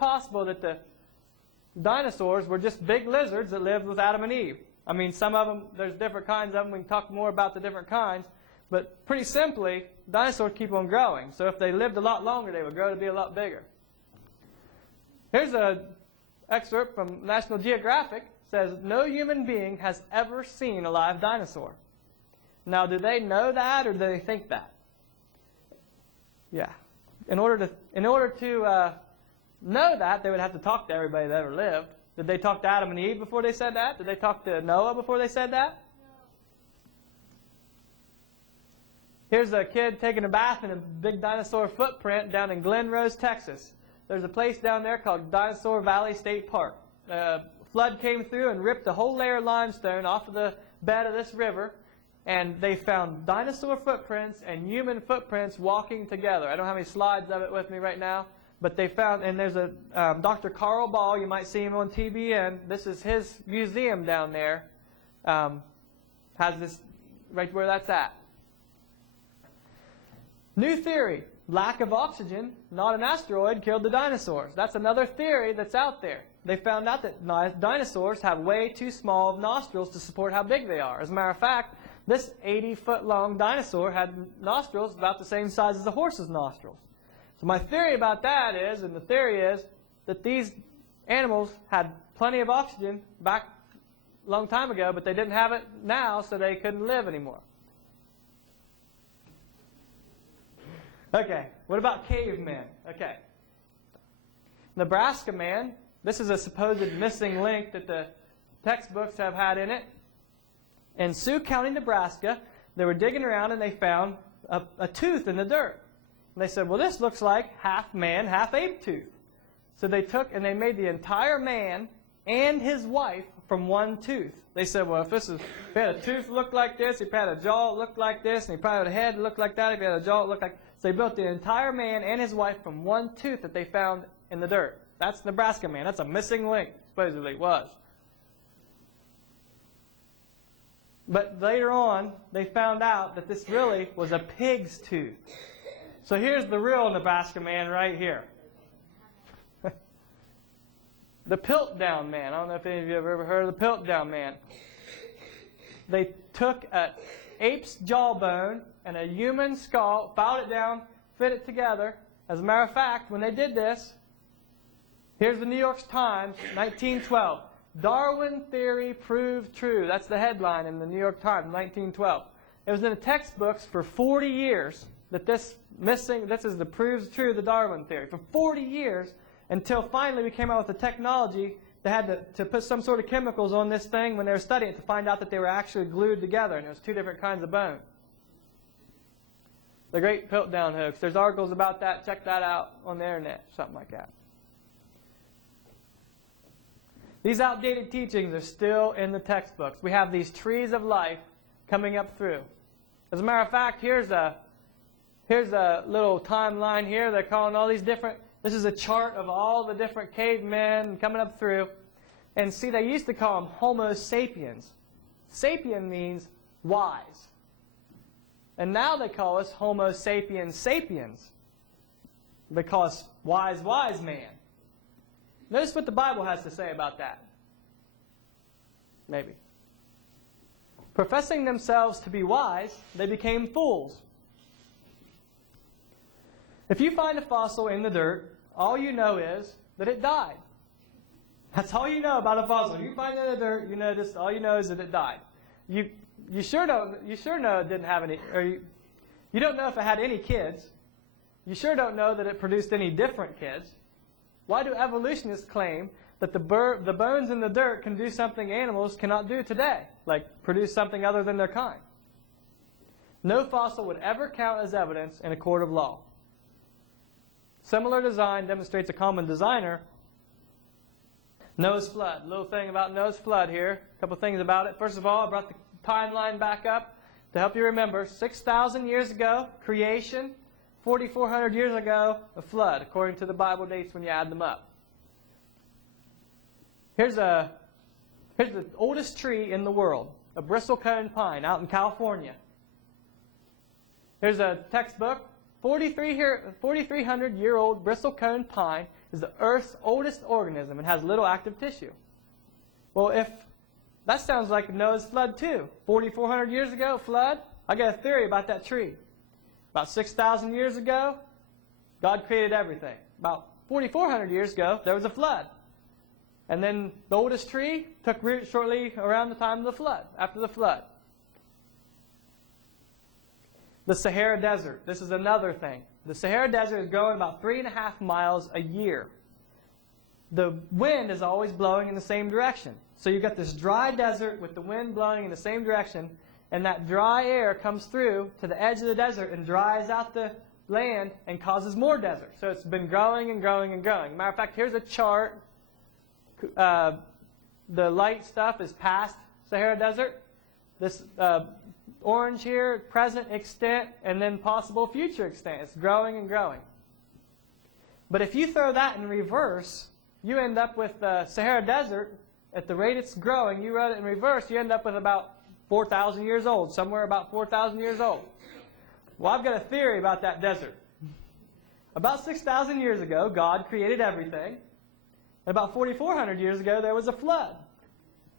possible that the dinosaurs were just big lizards that lived with Adam and Eve. I mean, some of them, there's different kinds of them. We can talk more about the different kinds. But pretty simply, dinosaurs keep on growing. So if they lived a lot longer, they would grow to be a lot bigger. Here's an excerpt from National Geographic. It says, no human being has ever seen a live dinosaur. Now, do they know that or do they think that? Yeah. In order to know that, they would have to talk to everybody that ever lived. Did they talk to Adam and Eve before they said that? Did they talk to Noah before they said that? No. Here's a kid taking a bath in a big dinosaur footprint down in Glen Rose, Texas. There's a place down there called Dinosaur Valley State Park. A flood came through and ripped a whole layer of limestone off of the bed of this river, and they found dinosaur footprints and human footprints walking together. I don't have any slides of it with me right now. But they found, and there's a Dr. Carl Ball, you might see him on TBN. This is his museum down there. Has this right where that's at. New theory, lack of oxygen, not an asteroid, killed the dinosaurs. That's another theory that's out there. They found out that dinosaurs have way too small of nostrils to support how big they are. As a matter of fact, this 80-foot-long dinosaur had nostrils about the same size as a horse's nostrils. So my theory about that is, and the theory is, that these animals had plenty of oxygen back a long time ago, but they didn't have it now, so they couldn't live anymore. Okay, what about cavemen? Okay. Nebraska man, this is a supposed missing link that the textbooks have had in it. In Sioux County, Nebraska, they were digging around and they found a tooth in the dirt. And they said, well, this looks like half man, half ape tooth. So they took and they made the entire man and his wife from one tooth. They said, well, if he had a tooth look like this, if he had a jaw look like this, and he probably had a head look like that, if he had a jaw look like. So they built the entire man and his wife from one tooth that they found in the dirt. That's Nebraska man. That's a missing link, supposedly it was. But later on, they found out that this really was a pig's tooth. So here's the real Nebraska man right here. The Piltdown man. I don't know if any of you have ever heard of the Piltdown man. They took an ape's jawbone and a human skull, filed it down, fit it together. As a matter of fact, when they did this, here's the New York Times, 1912. Darwin theory proved true. That's the headline in the New York Times, 1912. It was in the textbooks for 40 years that this is the proves true, the Darwin theory. For 40 years, until finally we came out with the technology. They had to put some sort of chemicals on this thing when they were studying it to find out that they were actually glued together, and it was two different kinds of bone. The great Piltdown hoax. There's articles about that. Check that out on the internet, something like that. These outdated teachings are still in the textbooks. We have these trees of life coming up through. As a matter of fact, here's a little timeline here. They're calling all these different. This is a chart of all the different cavemen coming up through. And see, they used to call them Homo sapiens. Sapien means wise. And now they call us Homo sapiens sapiens. They call us wise man. Notice what the Bible has to say about that. Maybe. Professing themselves to be wise, they became fools. If you find a fossil in the dirt, all you know is that it died. That's all you know about a fossil. If you find it in the dirt, you know just all you know is that it died. You sure know it didn't have any, or you don't know if it had any kids. You sure don't know that it produced any different kids. Why do evolutionists claim that the bones in the dirt can do something animals cannot do today, like produce something other than their kind? No fossil would ever count as evidence in a court of law. Similar design demonstrates a common designer. Noah's flood. A little thing about Noah's flood here. A couple things about it. First of all, I brought the timeline back up to help you remember. 6,000 years ago, creation. 4,400 years ago, a flood, according to the Bible dates when you add them up. Here's the oldest tree in the world, a bristlecone pine out in California. Here's a textbook, 4,300-year-old bristlecone pine is the Earth's oldest organism and has little active tissue. Well, if that sounds like Noah's flood too. 4,400 years ago, flood. I got a theory about that tree. About 6,000 years ago, God created everything. About 4,400 years ago, there was a flood. And then the oldest tree took root shortly around the time of the flood, after the flood. The Sahara Desert. This is another thing. The Sahara Desert is growing about 3.5 miles a year. The wind is always blowing in the same direction. So you've got this dry desert with the wind blowing in the same direction, and that dry air comes through to the edge of the desert and dries out the land and causes more desert. So it's been growing and growing and growing. Matter of fact, here's a chart. The light stuff is past Sahara Desert. This orange here, present extent, and then possible future extent. It's growing and growing. But if you throw that in reverse, you end up with the Sahara Desert, at the rate it's growing, you run it in reverse, you end up with about 4,000 years old, somewhere about 4,000 years old. Well, I've got a theory about that desert. About 6,000 years ago, God created everything. And about 4,400 years ago, there was a flood.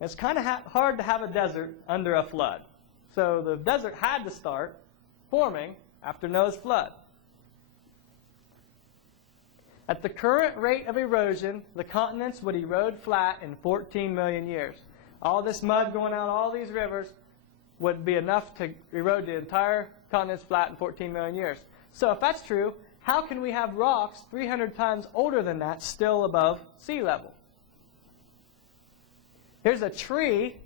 It's kind of hard to have a desert under a flood. So the desert had to start forming after Noah's flood. At the current rate of erosion, the continents would erode flat in 14 million years. All this mud going out, all these rivers, would be enough to erode the entire continents flat in 14 million years. So if that's true, how can we have rocks 300 times older than that still above sea level? Here's a tree,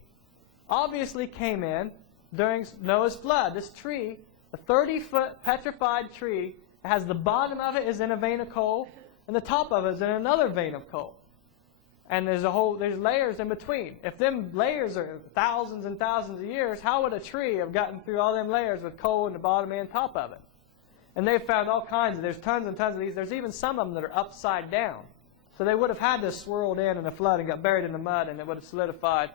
obviously came in during Noah's flood. This tree, a 30-foot petrified tree, has the bottom of it is in a vein of coal, and the top of it is in another vein of coal. And there's layers in between. If them layers are thousands and thousands of years, how would a tree have gotten through all them layers with coal in the bottom and top of it? And they've found all kinds. There's tons and tons of these. There's even some of them that are upside down. So they would have had to swirled in a flood and got buried in the mud, and it would have solidified.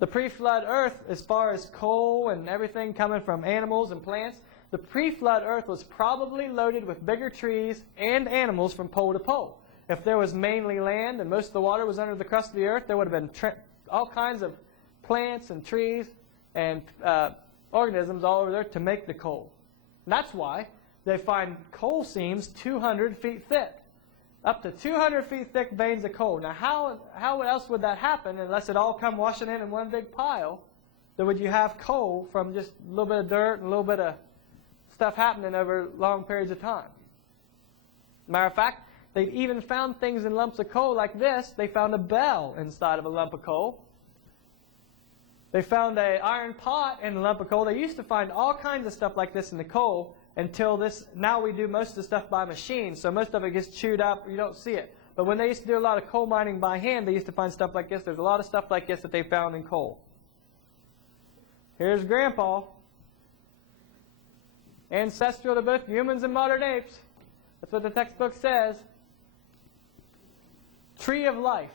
The pre-flood earth, as far as coal and everything coming from animals and plants, the pre-flood earth was probably loaded with bigger trees and animals from pole to pole. If there was mainly land and most of the water was under the crust of the earth, there would have been all kinds of plants and trees and organisms all over there to make the coal. And that's why they find coal seams 200 feet thick. Up to 200 feet thick veins of coal. Now how else would that happen unless it all come washing in one big pile? Then would you have coal from just a little bit of dirt and a little bit of stuff happening over long periods of time? Matter of fact, they've even found things in lumps of coal like this. They found a bell inside of a lump of coal. They found an iron pot in a lump of coal. They used to find all kinds of stuff like this in the coal until this. Now we do most of the stuff by machine, so most of it gets chewed up. You don't see it. But when they used to do a lot of coal mining by hand, they used to find stuff like this. There's a lot of stuff like this that they found in coal. Here's Grandpa. Ancestral to both humans and modern apes. That's what the textbook says. Tree of life.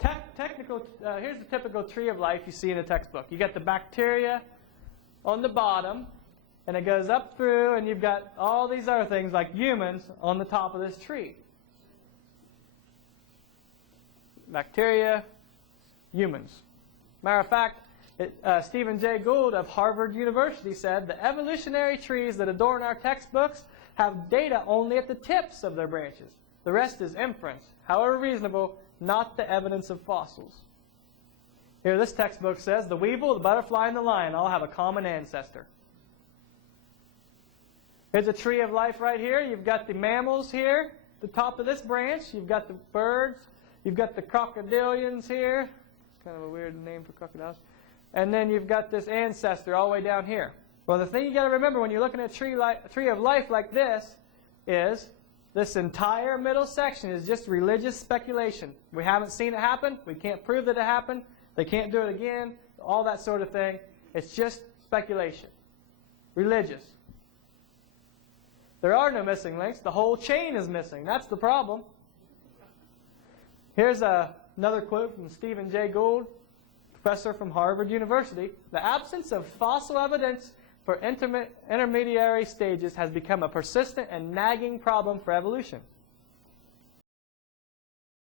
Here's the typical tree of life you see in a textbook. You got the bacteria on the bottom, and it goes up through, and you've got all these other things like humans on the top of this tree. Bacteria, humans. Matter of fact, Stephen Jay Gould of Harvard University said the evolutionary trees that adorn our textbooks have data only at the tips of their branches. The rest is inference, however reasonable, not the evidence of fossils. Here this textbook says the weevil, the butterfly, and the lion all have a common ancestor. Here's a tree of life right here. You've got the mammals here, the top of this branch. You've got the birds. You've got the crocodilians here. It's kind of a weird name for crocodiles. And then you've got this ancestor all the way down here. Well, the thing you got to remember when you're looking at a tree of life like this is this entire middle section is just religious speculation. We haven't seen it happen. We can't prove that it happened. They can't do it again. All that sort of thing. It's just speculation. Religious. There are no missing links. The whole chain is missing. That's the problem. Here's another quote from Stephen Jay Gould, professor from Harvard University. The absence of fossil evidence for intermediary stages has become a persistent and nagging problem for evolution.